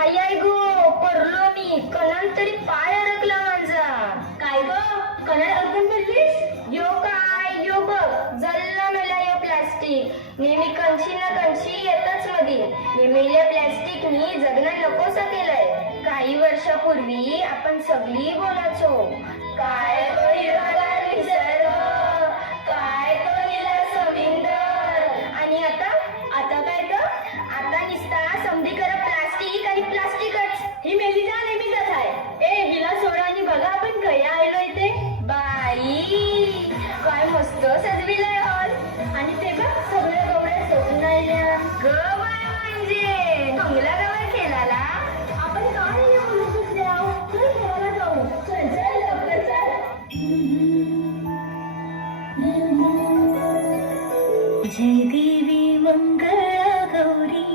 आई आई गो, पडलो मी. कणात तरी पाय अडकला माझा. काय ग, कणात अडकून पडलीस? यो काय यो बघ, जल्ला मेला यो प्लास्टिक. नेहमी कंची ना कंची येतच मधी. हे मेल्या प्लास्टिकनी जगणं नकोसा केलंय. काही वर्षापूर्वी आपण सगळी बोलायचो, काय तो हिरवागार निसर्ग, काय तो हिला समुद्र. आणि आता काय ग? आता निसता समधी करत प्लास्टिक आणि प्लास्टिकच. ही मेलीचा नेहमीच आहे. ए, हिला सोडा आणि बघा आपण कया आलो इथे. बाई, काय मस्त सजविलंय हॉल. आणि ते बघ, सगळ्या गवळ्या सजून राहिल्या. ग बाय, म्हणजे बंगला गवळ केलाला. आपण काय नाही बोलू दुसऱ्या. चल घराला जाऊ. चल चल लवकर चल. जय देवी मंगळा गौरी.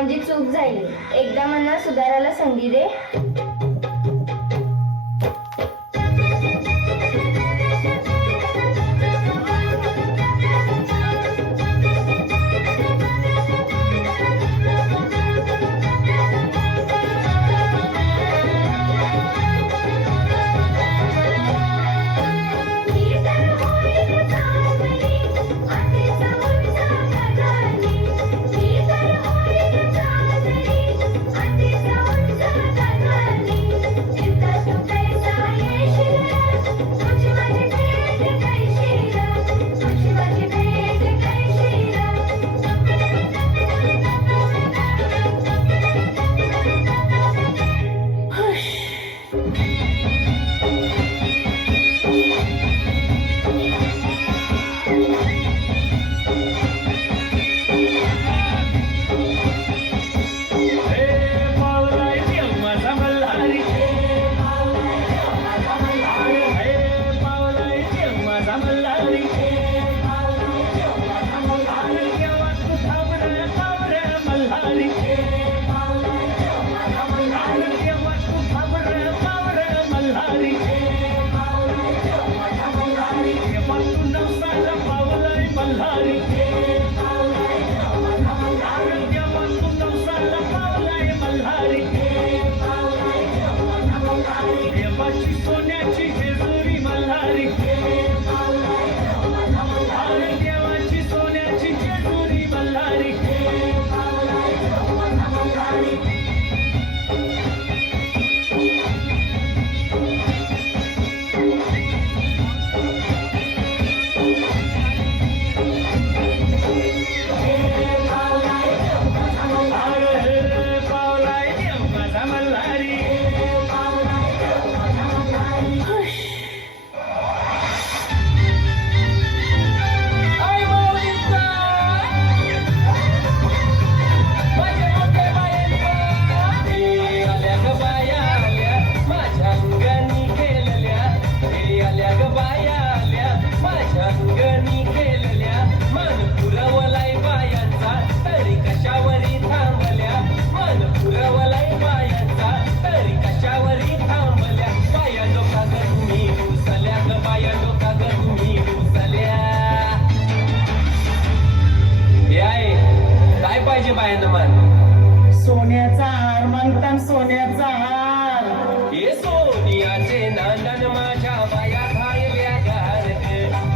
माझी चूक झाली. एकदा मला सुधारायला संधी दे. सोन्याचा हार मागतान सोन्याचा हार. ये सोनियाचे नांदन माझ्या बाया खायल्या गार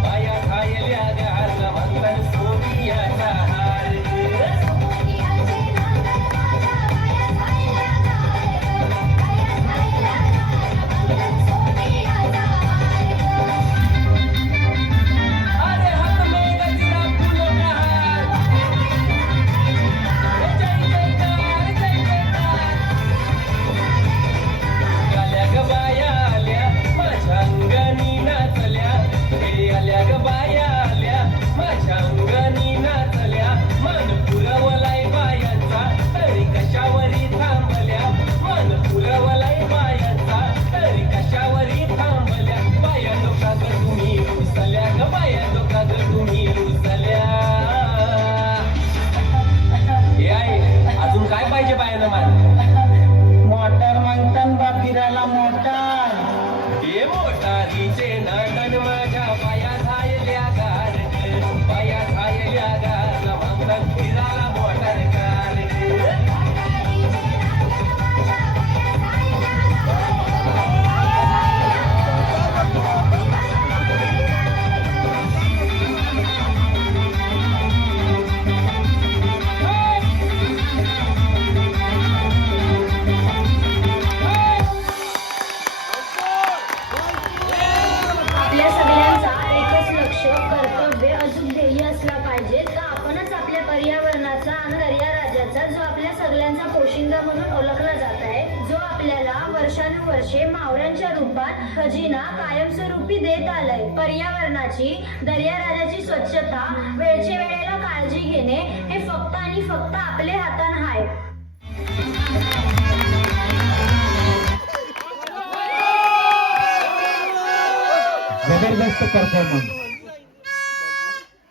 बाया खायल्या गार म्हणतात सोनियाचा हार. अरे हात में गजरा फूलों का हार. जय जयकार जय जयकार. आल्या ग बाया आल्या माझ्या अंगणी नाचल्या. हे आल्या ग बाया आल्या माझ्या अंगणी नाचल्या. मन पुरवलाय बायांचा तरी कशावरी थांबल्या. मन पुरवलाय बायांचा तरी कशावरी थांबल्या. बाया लोका ग तुम्ही रुसल्या ग बाया लोका ग तुम्ही रुसल्या. हे आहे अजून काय पाहिजे बायानं मान. मोटार मागतान बा फिरायला मोटार. हे मोटारीचे नांदन माझ्या बाया झायल्या गार बाया झायल्या गार म्हणतात फिराला मोटार कार. आपल्या सगळ्यांचा एकच लक्ष कर्तव्य अचूक ध्येय असला पाहिजे तर आपणच आपल्या पर्यावरणाचा आणि दर्याराजाचा जो आपल्या सगळ्यांचा पोशिंदा म्हणून ओळखला जात आहे, जो आपल्याला वर्षानुवर्षे मावळ्यांच्या रूपात खजिना कायमस्वरूपी देत आलाय. पर्यावरणाची दर्याराजाची स्वच्छता वेळच्या वेळेला काळजी घेणे हे फक्त आणि फक्त आपल्या हातात आहे. जबरदस्त परफॉर्मन्स.